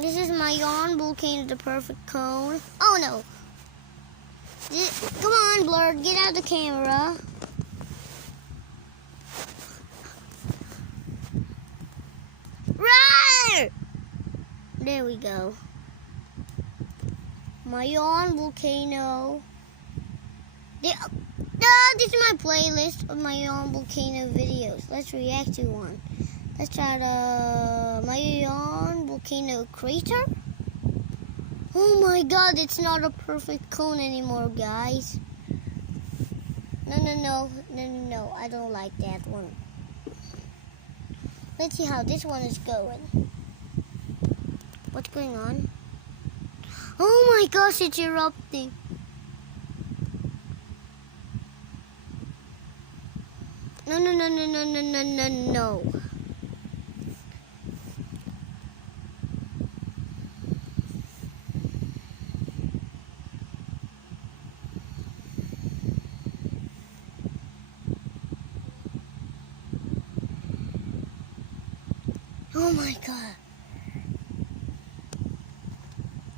This is mayon volcano, the perfect cone. Oh no! Come on, Blur, get out of the camera. Right! There we go. Mayon volcano. This is my playlist of Mayon volcano videos. Let's react to one. Let's try the Mayon volcano crater. Oh my god, it's not a perfect cone anymore, guys. No, I don't like that one. Let's see how this one is going. What's going on? Oh my gosh, it's erupting. No. Oh my god.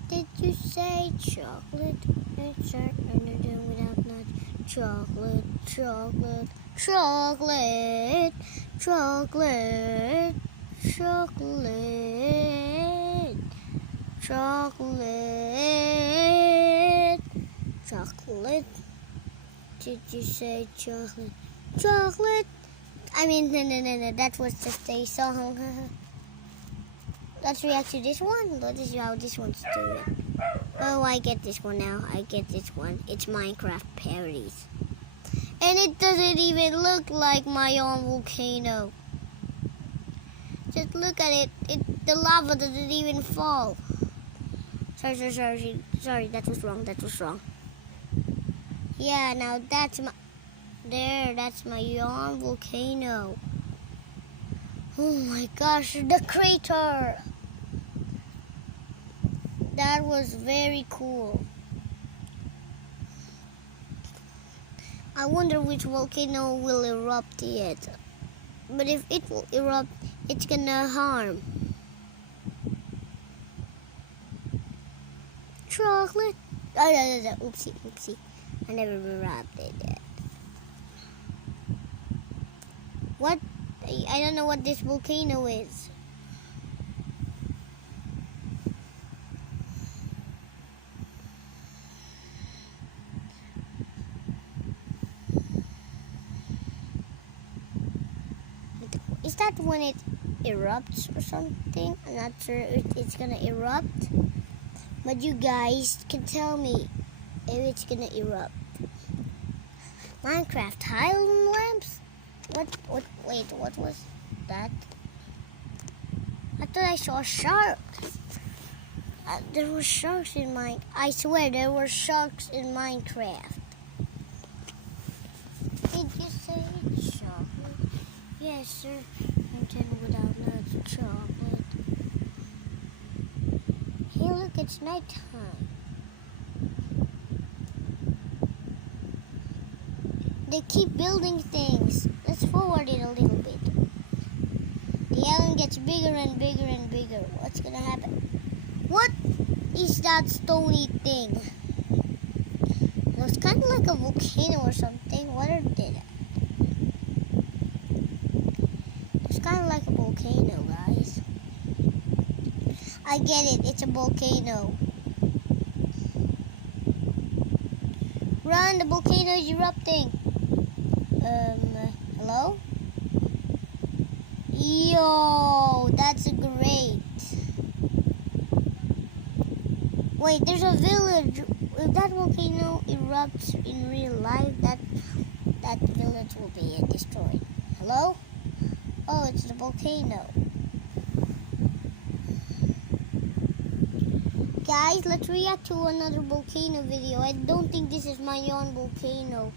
Did you say chocolate? It's anything without nuts. Chocolate. Chocolate. Chocolate. Did you say chocolate? Chocolate. I mean, no. That was just a song. Let's react to this one. Let's see how this one's doing. Oh, I get this one now. It's Minecraft parodies. And it doesn't even look like my own volcano. Just look at it. The lava doesn't even fall. Sorry, that was wrong. Yeah, now that's my yawn volcano. Oh my gosh, the crater. That was very cool. I wonder which volcano will erupt yet. But if it will erupt, it's gonna harm. Chocolate. Oh, no. Oopsie. I never erupted yet. What? I don't know what this volcano is. Is that when it erupts or something? I'm not sure if it's gonna erupt. But you guys can tell me if it's gonna erupt. Minecraft tile lamps? Wait, what was that? I thought I saw sharks. There were sharks in I swear there were sharks in Minecraft. Did you say chocolate? Yes, sir. Content without nuts, chocolate. Hey, look, it's nighttime. They keep building things. Let's forward it a little bit. The island gets bigger and bigger. What's gonna happen? What is that stony thing? It looks kind of like a volcano or something. What are they? It's kind of like a volcano, guys. I get it. It's a volcano. Run! The volcano is erupting. Hello? Yo, that's great. Wait, there's a village. If that volcano erupts in real life, that village will be destroyed. Hello? Oh, it's the volcano. Guys, let's react to another volcano video. I don't think this is my own volcano.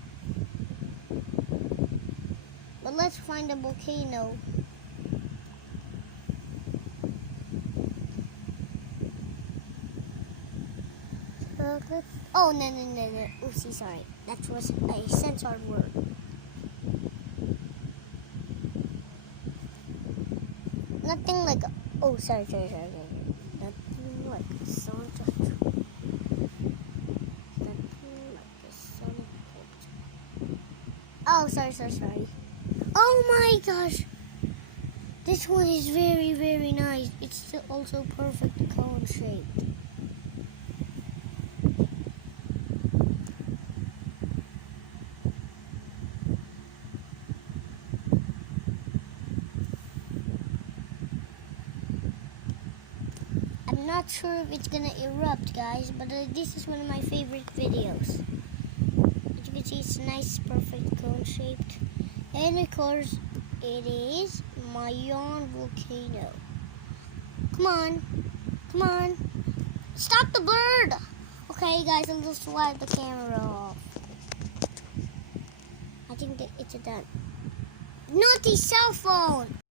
But let's find a volcano. Oh, no. Oopsie, sorry. That was a censored word. Nothing like a... Oh, sorry. sorry. Oh my gosh. This one is very, very nice. It's still also perfect cone shaped. I'm not sure if it's gonna erupt, guys, but this is one of my favorite videos. As you can see, it's nice, perfect cone shaped. And of course, it is Mayon volcano. Come on. Stop the bird! Okay, guys, I'll just wipe the camera off. I think that it's done. Naughty cell phone!